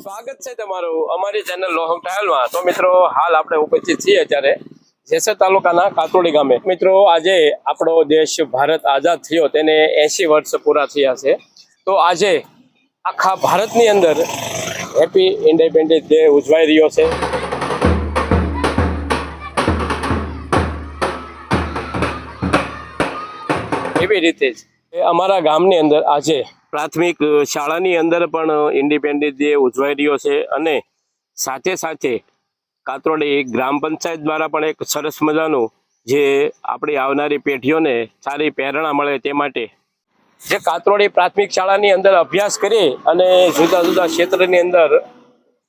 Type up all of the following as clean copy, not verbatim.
સ્વાગત છે તમારું અમારી ચેનલ લોહંગ ટ્રાયલમાં। તો મિત્રો હાલ આપણે ઉપસ્થિત છીએ અત્યારે જેસર તાલુકાના કાતરોડી ગામે। મિત્રો આજે આપણો દેશ ભારત આઝાદ થયો તેને 80 વર્ષ પૂરા થયા છે। તો આજે આખા ભારતની અંદર હેપી ઇન્ડિપેન્ડન્સ ડે ઉજવાઈ રહ્યો છે। એવી રીતે જ અમારા ગામની અંદર આજે પ્રાથમિક શાળાની અંદર પણ ઇન્ડિપેન્ડન્સ ડે ઉજવાઈ રહ્યો છે અને સાથે સાથે કાતરોડી ગ્રામ પંચાયત દ્વારા પણ એક સરસ મજાનું જે આપણી આવનારી પેઢીઓને સારી પ્રેરણા મળે તે માટે જે કાતરોડી પ્રાથમિક શાળાની અંદર અભ્યાસ કરી અને જુદા જુદા ક્ષેત્રની અંદર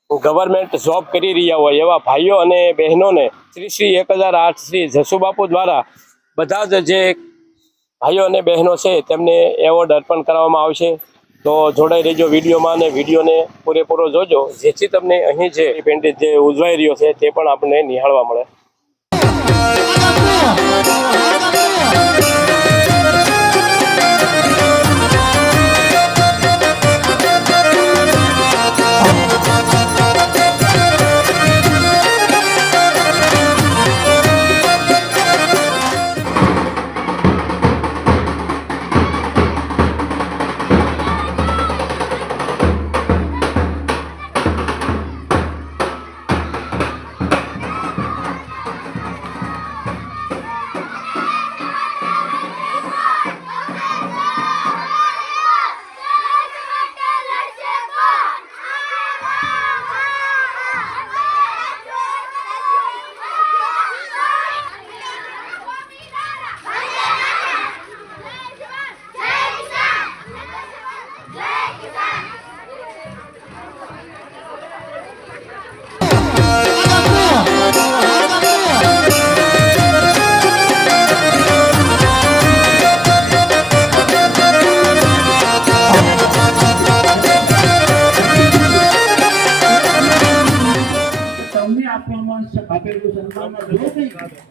ગવર્મેન્ટ જોબ કરી રહ્યા હોય એવા ભાઈઓ અને બહેનોને શ્રી 1008 શ્રી જસુબાપુ દ્વારા બધા જ જે ભાઈઓ અને બહેનો છે તેમને એવોર્ડ અર્પણ કરવામાં આવશે। તો જોડાઈ રહેજો વિડીયોમાં અને વિડીયોને પૂરેપૂરો જોજો જેથી તમને અહીં જે ઇન્ડિપેન્ડન્સ ડે ઉજવાઈ રહ્યો છે તે પણ આપણને નિહાળવા મળે।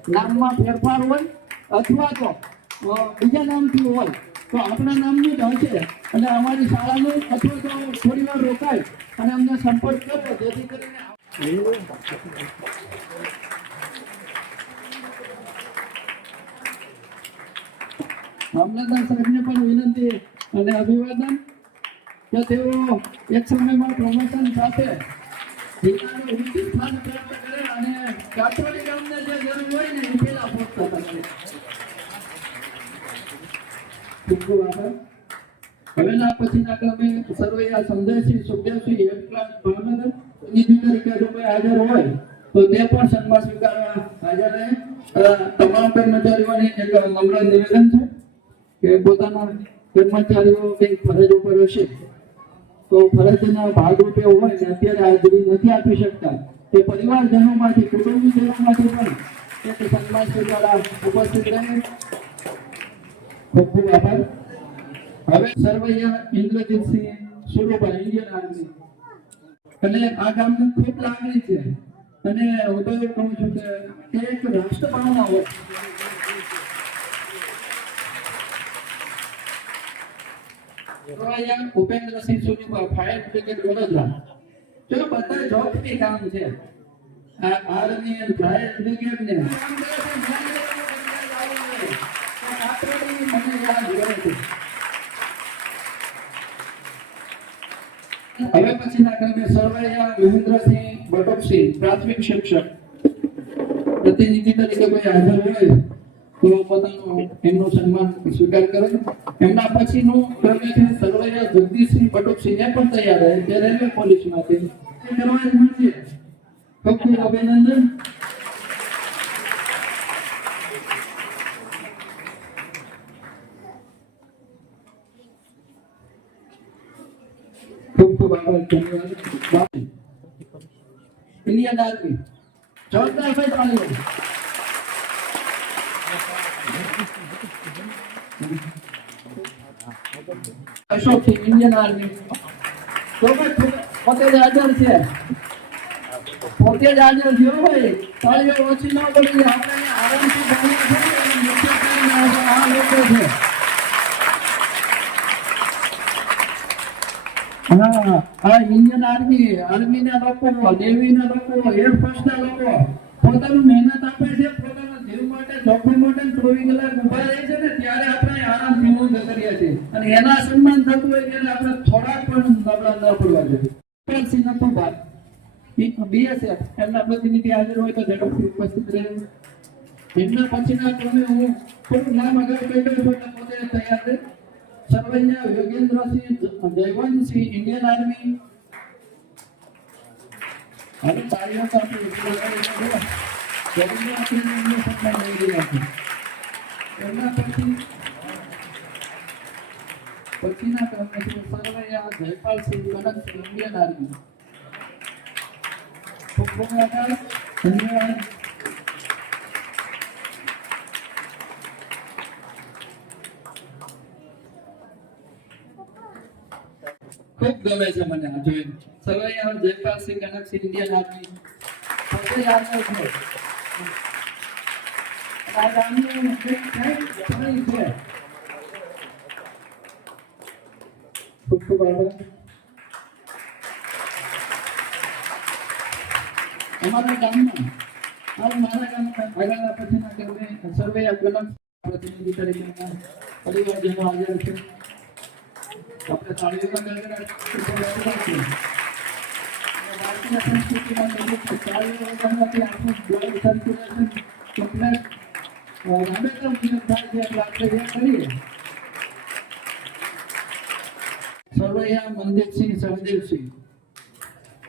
નામમાં ફેરફાર હોય અથવા તો બીજા નામથી હોય તો આપણા નામનું જ હશે અને અમારી શાળાનું અથવા તો થોડી વાર રોકાય અને અમને સંપર્ક કરો જેથી કરીને મામલતદાર સાહેબને પણ વિનંતી અને અભિવાદન કે તેઓ એક સમયમાં પ્રમોશન સાથે જિલ્લાનું ઉચ્ચ સ્થાન પ્રાપ્ત કરે અને કાતરોડી ગામને જે જરૂર હોય ને એ પેલા પહોંચતા કરે। ખૂબ ખૂબ આભાર। હવેના પછીના ક્રમે સર્વૈયા સંજયસિંહ સુખદેવસિંહ હેડ ક્લાસ ભાવનગર પ્રતિનિધિ તરીકે જો કોઈ હાજર હોય તો તે પણ સન્માન સ્વીકારવા હાજર રહે। તમામ કર્મચારીઓને એક નમ્ર નિવેદન છે કે પોતાના કર્મચારીઓ કંઈક ફરજ ઉપર હશે તો ફરજના ભાગરૂપે હોય ને અત્યારે હાજરી નથી આપી શકતા તે પરિવારજનોમાંથી કુટુંબીજનોમાંથી પણ એક સન્માન સ્વીકારવા ઉપસ્થિત રહે। ખૂબ ખૂબ આભાર। હવે સર્વૈયા ઇન્દ્રજીતસિંહ સુરુભાઈ ઇન્ડિયન આર્મી અને આ ગામની ખૂબ લાગણી છે અને હું તો એવું કહું છું કે એક રાષ્ટ્રભાવના હોય ઉપેન્દ્રસિંહ સુરીપા ફાયર બ્રિગેડ વડોદરા જો બધા જોખમી કામ છે આ આર્મી અને ફાયર બ્રિગેડ ને હવે પછીના ક્રમે સર્વૈયા મહેન્દ્રસિંહ બટોકસિંહ પ્રાથમિક શિક્ષક પ્રતિનિધિ તરીકે કોઈ હાજર હોય તો પોતાનું એમનું સન્માન સ્વીકાર કરે। એમના પછીનું ક્રમે છે સર્વૈયા જગદીશસિંહ બટોકસિંહ એ પણ તૈયાર રહે જે રેલવે પોલીસમાંથી કરવા જ મળશે। ખૂબ ખૂબ અભિનંદન। ખૂબ ખૂબ આભાર ધન્યવાદ। ઇન્ડિયન આર્મી જોરદાર ભાઈ તાળીઓ। અશોક ઇન્ડિયન આર્મી તો પોતે જ હાજર છે પોતે જ હાજર થયો ભાઈ તાળીઓ ઓછી ન પડી આપણે આરામથી હા, આ ઇન્ડિયન આર્મીના લોકો, નેવીના લોકો, એરફોર્સના લોકો પોતાનું મહેનત આપે છે, પોતાના જીવ માટે, જોખમ માટે 24 કલાક ઊભા રહે છે ને, ત્યારે આપણે આરામથી ઊંઘ કરીએ છીએ. અને એના સન્માન થતું હોય ત્યારે આપણે થોડાક પણ નબળા ન પડવા જોઈએ. સિંહ નથુભાઈ, BSF, એમના પ્રતિનિધિ હાજર હોય તો ઝડપથી ઉપસ્થિત રહે. એમના પછીના ક્રમે હું થોડું નામ આગળ કહી દઉં છું એટલે પોતે તૈયાર છે. Sarvaiya Yogendrasinh Jayvantsinh, Indian army. હવે તાળીઓ સાથે ઉભી રહી છે. એમનું સન્માન લઈ રહ્યા છે. એમના પછીના ક્રમે છે સરવૈયા જયપાલસિંહ કનકસિંહ, ઇન્ડિયન આર્મી. ખૂબ ખૂબ આભાર. ધન્યવાદ. ખૂબ ગમે છે મને આ જોઈને. Sarvaiya Jaypalsinh Kanaksinh, Indian army. પોતે આર્મી છે. આ ગામનું એક સમય છે. ખૂબ ખૂબ આભાર. અમારા ગામમાં મારા ગામમાં આગળના પછીના ક્રમે સરવૈયા કનક પ્રતિનિધિ તરીકે પરિવારજનો હાજર છે. આપણે તાળીઓના ગણગણાટ રાખીએ. ભારતીય સંસ્કૃતિમાં તાળીઓ વગાડવાથી આપણું બ્લડ સર્ક્યુલેશન કમ્પ્લીટ રાબેતા મુજબ થાય છે, એટલે આપણે એ કરીએ. સરવૈયા મનદીપસિંહ સહદેવસિંહ,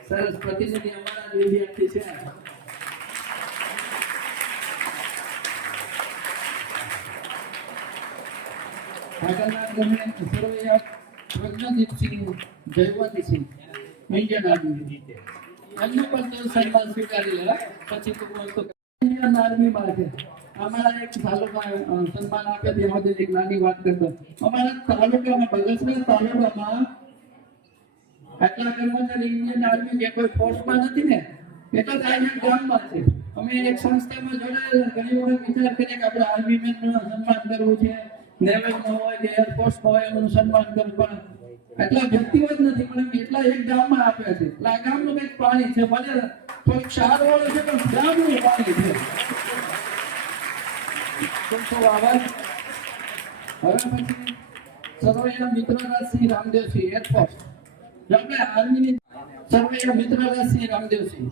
સરસ પ્રતિનિધિ અમારા જ વિદ્યાર્થી છે. આગળના ક્રમે સરવૈયા પ્રજ્ઞાદીપસિંહ જયવંતસિંહ, ઇન્ડિયન આર્મી. એમનું પણ સન્માન સ્વીકારી લેવા. પછી તો ઇન્ડિયન આર્મીમાં છે. અમારા એક તાલુકા સન્માન આપે તે વખતે એક નાની વાત કરતો. અમારા તાલુકામાં, બગસરા તાલુકામાં આટલા કર્મચારી ઇન્ડિયન આર્મી કે કોઈ ફોર્સમાં નથી ને, એટલે જ આ એક ગામમાં છે. અમે એક સંસ્થામાં જોડાયેલા, ઘણી વખત વિચાર કરીએ કે આપણે આર્મી મેનનું સન્માન કરવું છે, નેવીમાં હોય કે એરફોર્સમાં હોય એનું સન્માન કરવું, પણ એટલા વ્યક્તિઓ જ નથી, પણ એટલા એક ગામમાં આપ્યા છે. એટલે આ ગામનું કંઈક પાણી છે, ભલે થોડુંક સારું વાળું છે, પણ ગામનું પાણી છે. ખૂબ ખૂબ આભાર. હવે પછી સરવૈયા મિત્રરાજસિંહ રામદેવસિંહ, એરફોર્સ. આપણે આર્મીની સરવૈયા મિત્રરાજસિંહ રામદેવસિંહ.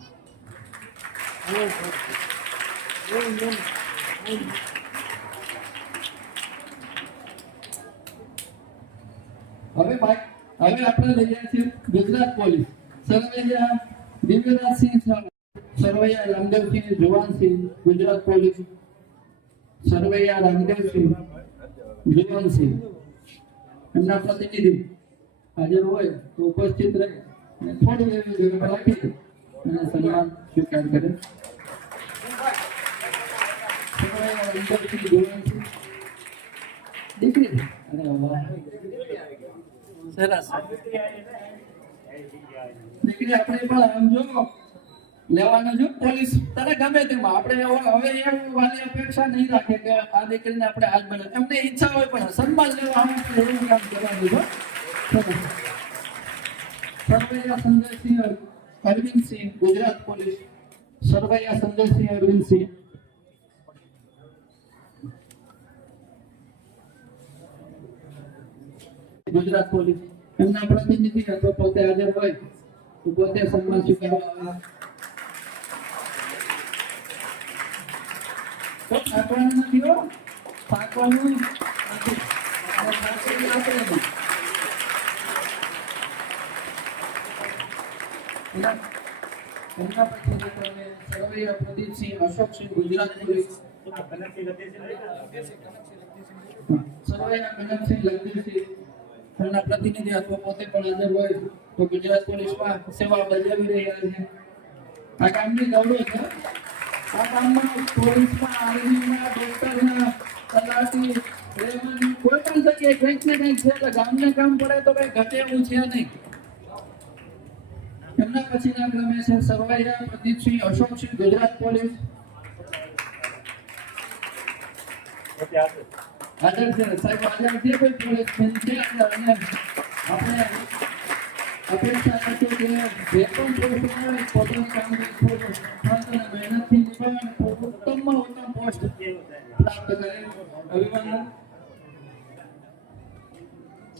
હવે આપણે લઈ રહ્યા છીએ ગુજરાત પોલીસ. સરવૈયા દિવ્યરાજસિંહ, સરવૈયા રામદેવસિંહ જુવાનસિંહ, ગુજરાત પોલીસ. સરવૈયા રામદેવસિંહ જુવાનસિંહ, એમના પ્રતિનિધિ હાજર હોય તો ઉપસ્થિત રહે અને થોડી એવી જગ્યા રાખી અને સન્માન સ્વીકાર કરે. સરવૈયા રામદેવસિંહ જુવાનસિંહ દીકરી. અરે વાહ, સરસ. દીકરી આપણે પણ આમ જો લેવાનો જો પોલીસ તારે ગમે તેમાં આપણે હવે એવું વાલી અપેક્ષા નહીં રાખે કે આ દીકરીને આપણે આજ બને, એમને ઈચ્છા હોય પણ સન્માન લેવા આપણે એવું કામ કરવાનું છે. સરવૈયા સંજયસિંહ અરવિંદસિંહ, ગુજરાત પોલીસ. સરવૈયા સંજયસિંહ અરવિંદસિંહ, ગુજરાત પોલીસ. એમના પ્રતિનિધિ અથવા પોતે હાજર હોય તો પોતે સન્માન સ્વીકારવા. તો થાકવાનું નથી હો, થાકવાનું નથી. એમના પછી સરવૈયા પ્રદીપસિંહ અશોકસિંહ, ગુજરાત પોલીસ. સરવૈયા કનકસિંહ લખદીપસિંહ, એમના પ્રતિનિધિ અથવા પોતે પણ હાજર હોય તો ગુજરાત પોલીસમાં સેવા બજાવી રહ્યા છે. આ કામની ગૌરવ છે. આ કામમાં પોલીસમાં, આર્મીમાં, ડોક્ટરના, તલાટી, રેવન્યુ, કોઈ પણ જગ્યાએ કંઈક ને કંઈક છે. એટલે ગામને કામ પડે તો કંઈ ઘટે એવું છે નહીં. એમના પછીના ક્રમે છે સરવૈયા પ્રદીપસિંહ અશોકસિંહ, ગુજરાત પોલીસ. હાજર છે સાહેબ, હાજર છે કોઈ પોલીસ છે અને આપણે અપેક્ષા છે કે જે પણ પોસ્ટ મળે પોતાની કામગીરી ખૂબ ખાસ અને મહેનતથી નિભાવે અને ઉત્તમમાં ઉત્તમ પોસ્ટ પ્રાપ્ત કરે. અભિનંદન.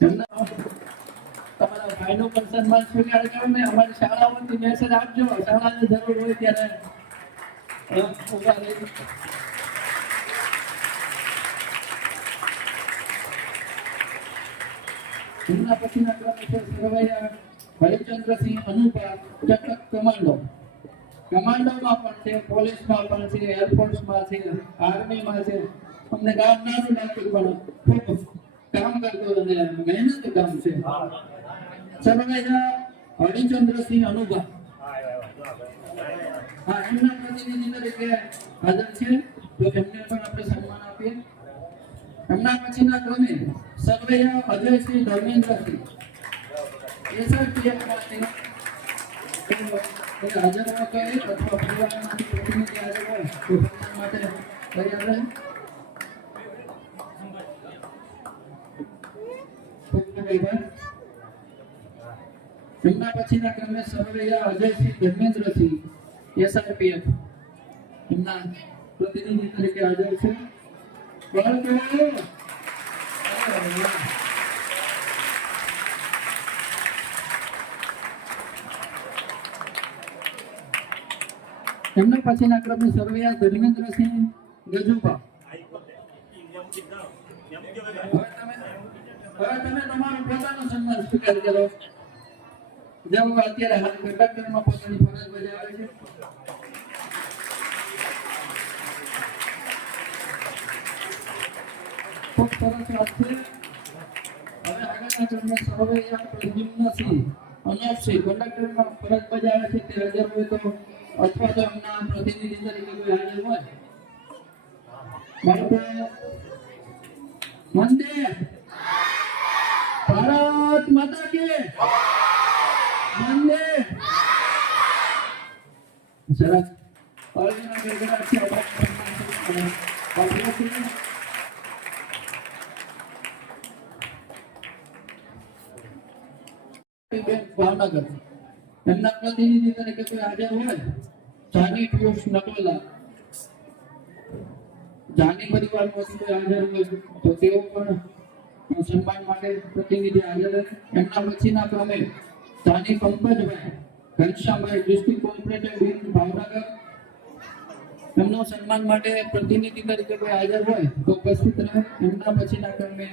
એમના તમારા ભાઈનું પણ સન્માન સ્વીકાર કરો ને અમારી શાળાઓથી મેસેજ આપજો, શાળાની જરૂર હોય ત્યારે ઉભા રહી. એમના પછીના ક્રમે છે સરવૈયા હરિચંદ્રસિંહ અનુપા, ચટક કમાન્ડો. કમાન્ડોમાં પણ છે, પોલીસમાં પણ છે, એરફોર્સમાં છે, આર્મીમાં છે. અમને ગામ નાનું લાગતું પણ ખૂબ કામ કરતો અને મહેનત કામ છે. સરવૈયા હરિચંદ્રસિંહ અનુપા. હા, એમના પ્રતિનિધિ તરીકે હાજર છે, તો એમને પણ આપણે સન્માન આપીએ. એમના પછીના ક્રમે સરવૈયા અજયસિંહ ધર્મેન્દ્રસિંહ એસઆરપીએફમાંથી હાજર હોય તો એક અથવા પરિવારમાંથી પ્રતિનિધિ હાજર હોય તો સન્માન માટે તૈયાર રહે. એમના પછીના ક્રમે સરવૈયા અજયસિંહ ધર્મેન્દ્રસિંહ એસઆરપીએફ એમના પ્રતિનિધિ તરીકે હાજર છે. એમના પછીના ક્રમે સરવૈયા ધર્મેન્દ્રસિંહ ગજુભા. હવે તમે તમારું પોતાનું સન્માન સ્વીકાર કરો. જેઓ અત્યારે હાલ કંડક્ટરમાં પોતાની ફરજ બજાવે છે. ખૂબ સરસ વાત છે. હવે આગળના ક્રમે સરવૈયા પ્રદ્યુમ્નસિંહ અનોપસિંહ કંડક્ટરમાં ફરજ બજાવે છે તે હાજર હોય તો અથવા તો એમના પ્રતિનિધિ તરીકે કોઈ હાજર હોય. બાળકો વંદે ભારત માતા કે વંદે. સરસ. ઓરિજિનલ ગરગડા છે ભાવનગર. એમના પ્રતિનિધિ તરીકે કોઈ હાજર હોય. જાની પિયુષ નકલા. જાની પરિવારમાંથી કોઈ હાજર હોય તો તેઓ પણ સન્માન માટે પ્રતિનિધિ હાજર. એમના પછીના ક્રમે જાની પંકજભાઈ ઘનશ્યામભાઈ ડિસ્ટ્રિક્ટ કોઓપરેટિવ બેંક ભાવનગર. એમનું સન્માન માટે પ્રતિનિધિ તરીકે કોઈ હાજર હોય તો ઉપસ્થિત રહે. એમના પછીના ક્રમે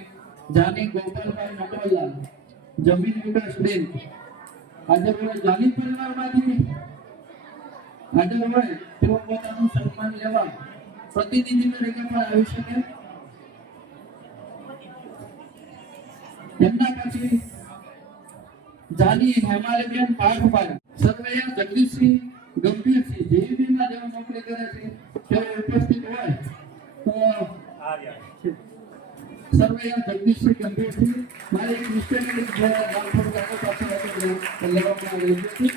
જાની ગોપાલભાઈ નટવરલાલ જમીન વિકાસ બેંક હાજર હોય. જાની પરિવારમાંથી હાજર હોય તેઓ પોતાનું સન્માન લેવા પ્રતિનિધિ તરીકે પણ આવી શકે. એમના પછી જાની હેમાલીબેન પાઠભાઈ. સરવૈયા જગદીશસિંહ ગંભીરસિંહ જેવીમાં જેઓ નોકરી કરે છે તેઓ ઉપસ્થિત હોય તો સરવૈયા જગદીશસિંહ ગંભીરસિંહ. મારી એક મિસ્ટેક નામ થોડું આગળ પાછળ લેવામાં આવેલું છે.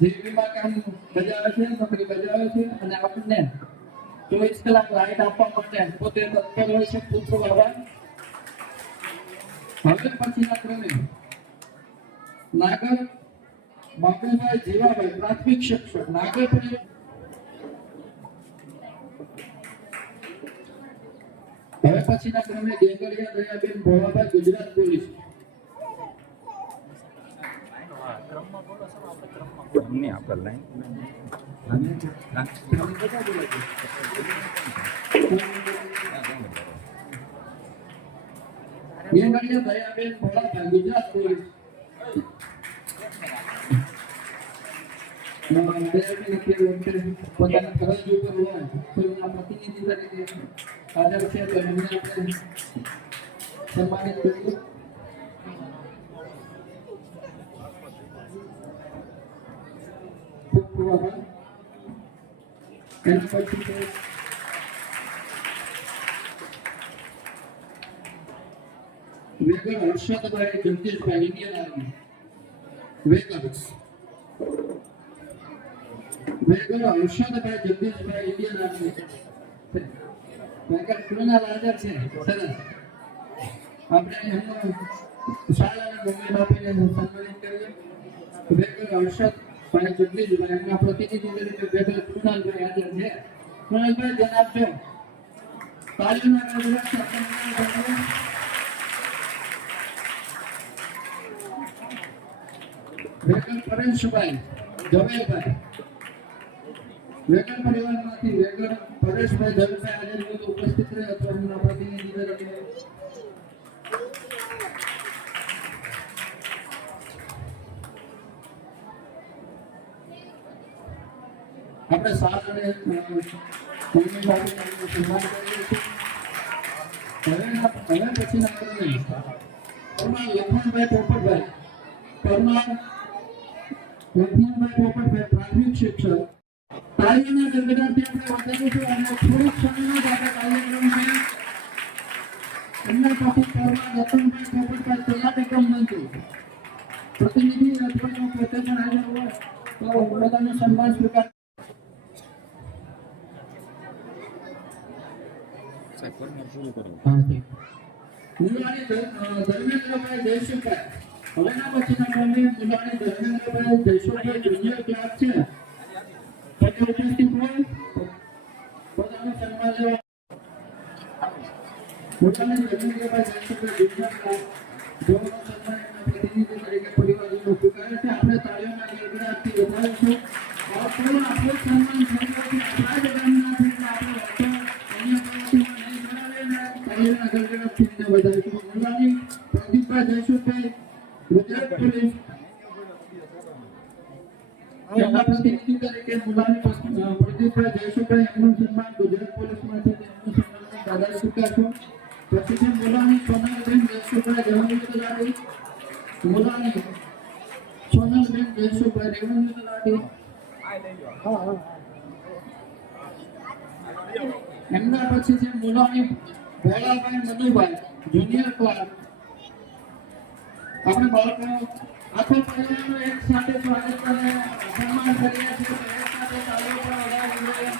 જેવીમાં કામ બજાવે છે, નોકરી બજાવે છે અને આપણને 24 કલાક લાઈટ આપવા માટે પોતે તત્પર હોય છે. ખૂબ ખૂબ આભાર. હવે પછીના ક્રમે નાગર બાબુભાઈ જીવાભાઈ પ્રાથમિક શિક્ષક નાગર. હવે પછીના ક્રમે ગેંગડિયા દયાબેન ભોળાભાઈ ગુજરાત પોલીસ. ગેંગડિયા દયાબેન ભોળાભાઈ ગુજરાત પોલીસ. પોતાની ફરજ ઉપર હોય તો એમના પ્રતિનિધિ તરીકે હાજર છે તો એમને આપણે સન્માનિત કરીએ. ખૂબ ખૂબ આભાર. એના પછી વેગર હર્ષદભાઈ જગદીશભાઈ ઇન્ડિયન આર્મી. વેગર હર્ષદભાઈ જગદીશભાઈ ઇન્ડિયન આર્મી. વેગર ક્રિમિનલ હાજર છે. સરસ. આપણે એમનું શાળાની મોમેન્ટ આપીને સન્માનિત કરીએ. વેગર હર્ષદભાઈ જગદીશભાઈ એમના પ્રતિનિધિ તરીકે વેગર કૃણાલભાઈ હાજર છે. કૃણાલભાઈ ધ્યાન આપજો. તાલીમના ગણગણાટથી આપણે વેગર પરેશભાઈ જવેલભાઈ વેગર પરિવારમાંથી વેગર પરેશભાઈ જવેલભાઈ હાજર હોય તો ઉપસ્થિત રહે અથવા એમના પ્રતિનિધિ તરીકે આપણે સાથ અને સન્માન કરીએ છીએ. હવે પછીના ક્રમે પરમાર લખમણભાઈ પોપટભાઈ પ્રાથમિક શિક્ષક. તાલીમના ગણગણાટથી આપણે વધારીશું અને થોડીક સમયમાં જ આપણે કાર્યક્રમને એમના પાસે પરમાર લખમણભાઈ પોપટભાઈ તલાટી કમ મંત્રી પ્રતિનિધિ અથવા પોતે પણ હાજર હોય તો બધાનું સન્માન સ્વીકાર. મુલાણી ધર્મેન્દ્રભાઈ જયસુખભાઈ. હવેના પછીના ક્રમે મુલાણી ધર્મેન્દ્રભાઈ જયસુખભાઈ જુનિયર ક્લાસ છે. પછી ઉપસ્થિત હોય પોતાનું સન્માન લેવા. મુલાણી ધર્મેન્દ્રભાઈ જયસુખભાઈ જુનિયર ક્લાસ જેઓનો સન્માન એમના પ્રતિનિધિ તરીકે પરિવારજનો સ્વીકારે છે. આપણે તાળીઓના ગણગણાટથી વધારીશું. આપણું સન્માન સંગઠન આપણા જ ગામના છે એટલે આપણે વાતો અન્ય મુલાણી પ્રદીપભાઈ જયસુખભાઈ ગુજરાત પોલીસ એમના પ્રતિનિધિ તરીકે મુલાણી પ્રદીપભાઈ જયસુખભાઈ એમનું સન્માન ગુજરાત પોલીસમાંથી એમનું સન્માન દાદા સ્વીકારશો. પછી છે મુલાણી સોનલબેન જયસુખભાઈ રેવન્યુ તલાટી. મુલાણી સોનલબેન જયસુખભાઈ રેવન્યુ તલાટી. એમના પછી છે મુલાણી ભોળાભાઈ મધુભાઈ જુનિયર ક્લાસ. આપણે બાળકો આખો પરિવારનો એક સાથે સ્વાગત અને સન્માન કરીએ છીએ. એક સાથે તાળીઓ પણ વગાડવી જોઈએ.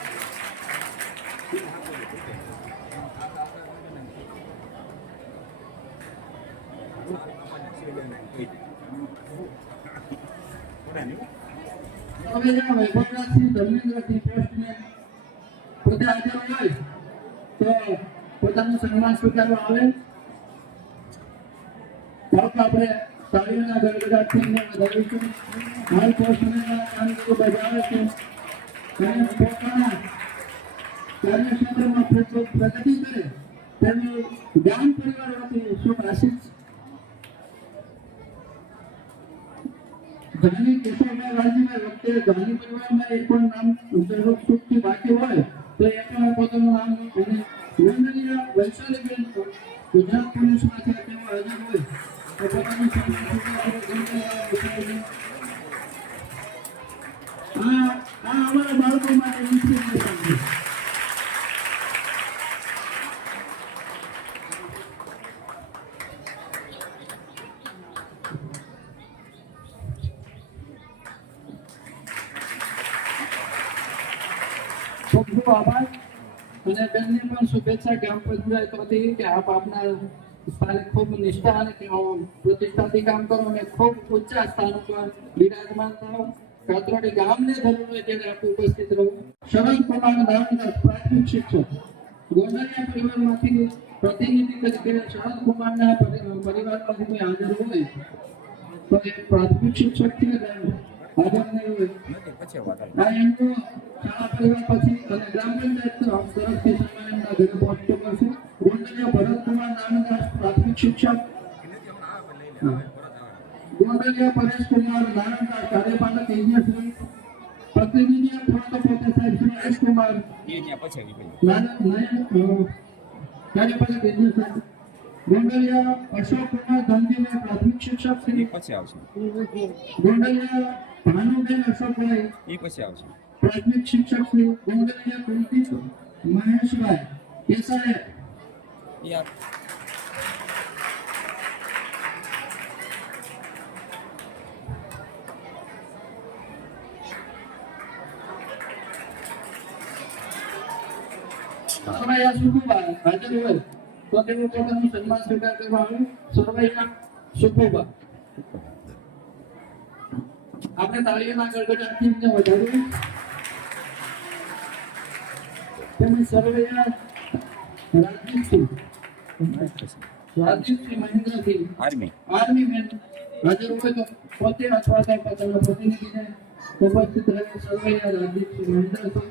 હવે જ્યાં વૈભવરાજસિંહ ધર્મેન્દ્રસિંહ પોસ્ટમેન પોતે હાજર હોય તો પોતાનું સન્માન સ્વીકારવા આવે. આપણે તાળીઓના ગડગડાટથી વધારીશું. હાલ પોસ્ટમેનના કામગીરી બજાવે છે અને પોતાના કાર્યક્ષેત્રમાં પ્રગતિ કરે તેનું ગામ પરિવાર વતી શુભ આશીષ. ગાંધી કેશવભાઈ વાલજીભાઈ વખતે ગાંધી પરિવારમાં એક પણ નામ સુખથી બાકી હોય તો એ પણ પોતાનું નામ અને ગોંડલિયા વૈશાલીબેન ગુજરાત પોલીસમાંથી તેઓ હાજર હોય તો પોતાનું અમારા બાળકો માટે ઇન્સ્પિરેશન છે. ખૂબ ખૂબ આભાર અને બેનને પણ શુભેચ્છા ગામ પંચાયત વતી કે આપ આપના સ્થાને ખૂબ નિષ્ઠા અને પ્રતિષ્ઠાથી કામ કરો અને ખૂબ ઊંચા સ્થાન પર બિરાજમાન થાઓ. કાતરોડી ગામને જરૂર હોય ત્યારે આપ ઉપસ્થિત રહો. શરદ કુમાર દાવણદાસ પ્રાથમિક શિક્ષક ગોંડલિયા પરિવારમાંથી પ્રતિનિધિ તરીકે શરદ કુમારના પરિવારમાંથી કોઈ હાજર હોય તો એ પ્રાથમિક શિક્ષક છે હાજર નહીં હોય આ એમનું શાળા પરિવાર પછી અને ગ્રામ પંચાયત તરફથી સન્માન એમના ઘરે પહોંચતો કરશે. ગોંડલિયા ભરતકુમાર નાનદાસ પ્રાથમિક શિક્ષક. ગોંડલિયા પરેશકુમાર નાનદાસ કાર્યપાલક ઇજનેર પ્રતિનિધિ અથવા તો પોતે સાહેબ શ્રી હરેશકુમાર કાર્યપાલક ઇજનેર. ગોંડલિયા અશોકકુમાર ધનજીભાઈ પ્રાથમિક શિક્ષક શ્રી ગોંડલિયા ભાનુબેન અશોકભાઈ પ્રાથમિક શિક્ષક શ્રી ગોંડલિયા કુલદીપ મહેશભાઈ એસઆઈ. સરવૈયા સુખુબા હાજર હોય તો તેનું પોતાનું સન્માન સ્વીકાર કરવા આવે. સરવૈયા સુખુબા આપણે તાળીઓના ગડગડાટથી એમને વધારીએ. તેમજ સર્વૈયા રાજદીપસિંહ મહેન્દ્રસિંહ આર્મી મેન હાજર હોય તો પોતે અથવા તો પોતાના પ્રતિનિધિને ઉપસ્થિત રહે. સર્વૈયા રાજદીપસિંહ મહેન્દ્રસિંહ.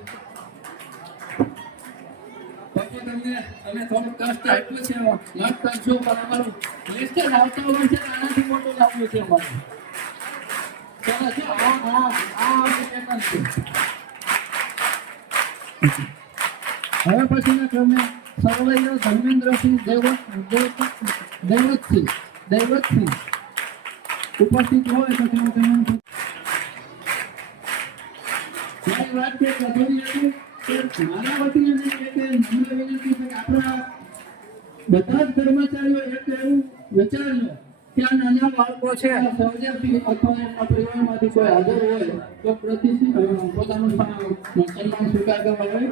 બાકી તમને અમે થોડું કષ્ટ આપ્યું છે, લાભ કરશો, પણ અમારું લિસ્ટ જ આવતા હોય છે, આનાથી મોટું લાવ્યું છે અમારે. ચાલો છે હવે પછીના ક્રમે સર્વૈયા ધર્મેન્દ્રસિંહ દૈવતસિંહ ઉપસ્થિત હોય તો તેઓ મારી વાત છે અધૂરી હતી કે મારા વતીને એક નમ્ર વિનંતી છે કે આપણા બધા જ કર્મચારીઓ એક એવું વિચારજો કે આ નાના બાળકો છે, સૌજનથી અથવા એમના પરિવારમાંથી કોઈ હાજર હોય તો પોતાનું સન્માન સ્વીકાર કરવા હોય.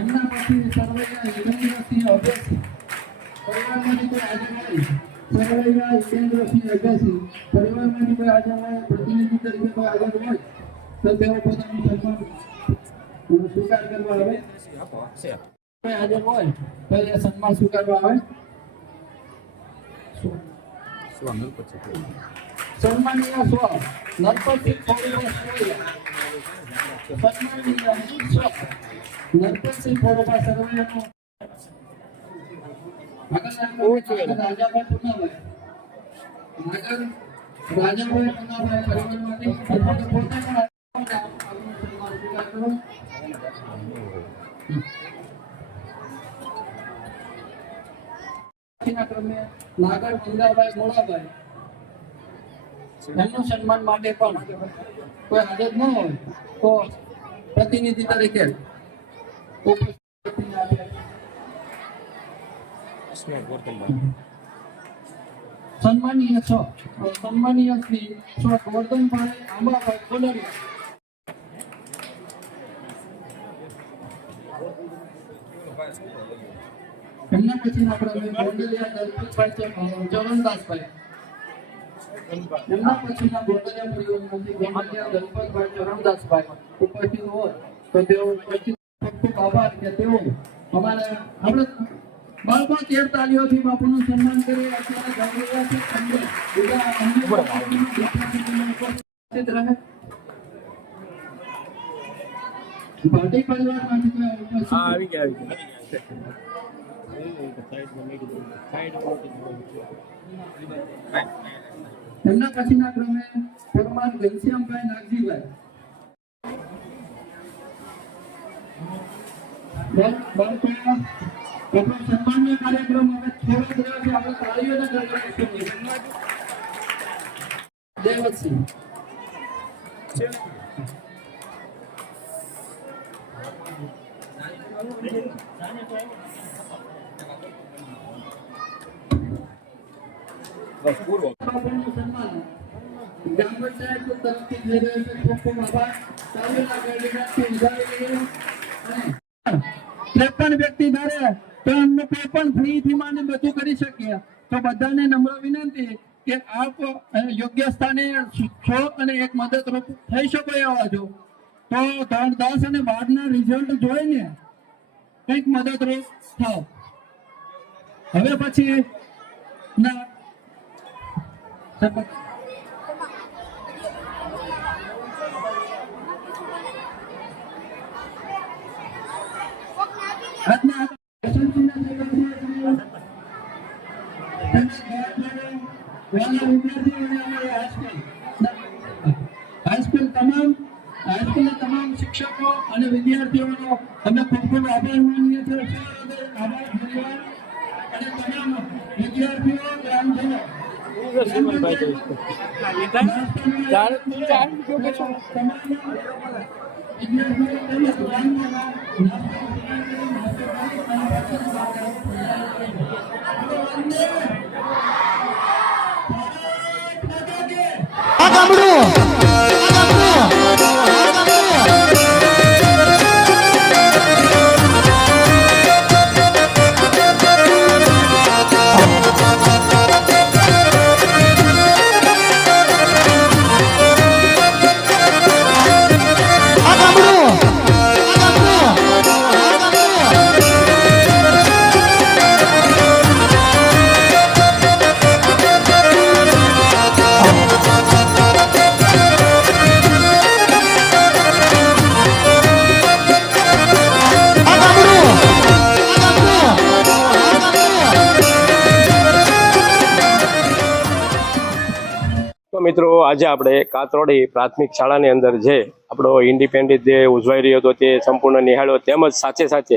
એમના પછી સર્વૈયા હિરેન્દ્રસિંહ અભયસિંહ પરિવારમાંથી કોઈ હાજર હોય. સર્વૈયા હિરેન્દ્રસિંહ અભયસિંહ પરિવારમાંથી કોઈ હાજર હોય, પ્રતિનિધિ તરીકે કોઈ હાજર હોય તો તેઓ પોતાનું સન્માન સ્વીકાર કરવા આવે. કોઈ હાજર હોય તો એ સન્માન સ્વીકારવા આવે. સન્માનીય સ્વ નરપતસિંહ ખોડુભા સન્માનીય સ્વ નરપતસિંહ ખોડુભા સર્વૈયાનો રાજાભાઈ પુનાભાઈ પરિવારમાંથી અથવા તો પોતાના સન્માન સ્વીકાર કરો. ક્રમે નાગર મંગાભાઈ મોડાભાઈ એમનું સન્માન માટે પણ કોઈ હાજર ન હોય તો પ્રતિનિધિ તરીકે સન્માનીય શ્રી ગોરધનભાઈ આંબાભાઈ કોલરિયા. એમના પછીના ક્રમે ગોંડલિયા દલપતભાઈ ચરણદાસભાઈ. એમના પછીના ગોંડલિયા પરિવારમાંથી ગોંડલિયા દલપતભાઈ ચરણદાસભાઈ ઉપસ્થિત હોય તો તેઓ ઉપસ્થિત ખૂબ આભાર કે તેઓ અમારા આપણે બાળકો 13 તાળીઓથી બાપુનું સન્માન કરી અત્યારે ગૌરવ છે. ઉપસ્થિત રહે. પાર્ટી પરિવારમાંથી કોઈ ઉપસ્થિત આવી ગયા. એમના પછીના ક્રમે પરમાર ઘનશ્યામભાઈ નાગજીભાઈ. સન્માનનો કાર્યક્રમ હવે થોડો રહ્યો છે. આપણે તાળીઓના ગણગણાટ દેવતસિંહ બાપુનું સન્માન ગ્રામ પંચાયત તરફથી થઈ રહ્યું છે. ખૂબ ખૂબ આભાર. તાળીઓના ગણગણાટથી વધાવી લઈએ. અને 53 વ્યક્તિ ધારે તો એમને કોઈ પણ ફ્રીથી માને બધું કરી શકીએ. તો બધાને નમ્ર વિનંતી કે આપ યોગ્ય સ્થાને છો અને એક મદદરૂપ થઈ શકો એવા છો. તો ધોરણ 10 અને 12 ના રિઝલ્ટ જોઈને કંઈક મદદરૂપ થાવ. હવે પછી ના હાઈસ્કૂલના તમામ શિક્ષકો અને વિદ્યાર્થીઓનો અમે ખૂબ ખૂબ આભાર માનીએ છીએ. આભાર ધન્યવાદ. અને તમામ વિદ્યાર્થીઓ ગ્રામજનો તો મિત્રો આજે આપણે કાતરોડી પ્રાથમિક શાળાની અંદર જે આપણો ઇન્ડિપેન્ડન્સ ડે ઉજવાઈ રહ્યો હતો તે સંપૂર્ણ નિહાળ્યો, તેમજ સાથે સાથે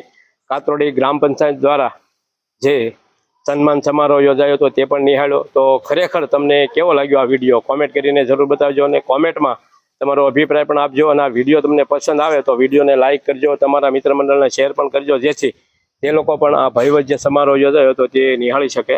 કાતરોડી ગ્રામ પંચાયત દ્વારા જે સન્માન સમારોહ યોજાયો હતો તે પણ નિહાળ્યો. તો ખરેખર તમને કેવો લાગ્યો આ વિડીયો કોમેન્ટ કરીને જરૂર બતાવજો, અને કોમેન્ટમાં તમારો અભિપ્રાય પણ આપજો. અને આ વિડીયો તમને પસંદ આવે તો વિડીયોને લાઇક કરજો, તમારા મિત્ર મંડળને શેર પણ કરજો, જેથી તે લોકો પણ આ ભવ્ય જે સમારોહ યોજાયો હતો તે નિહાળી શકે.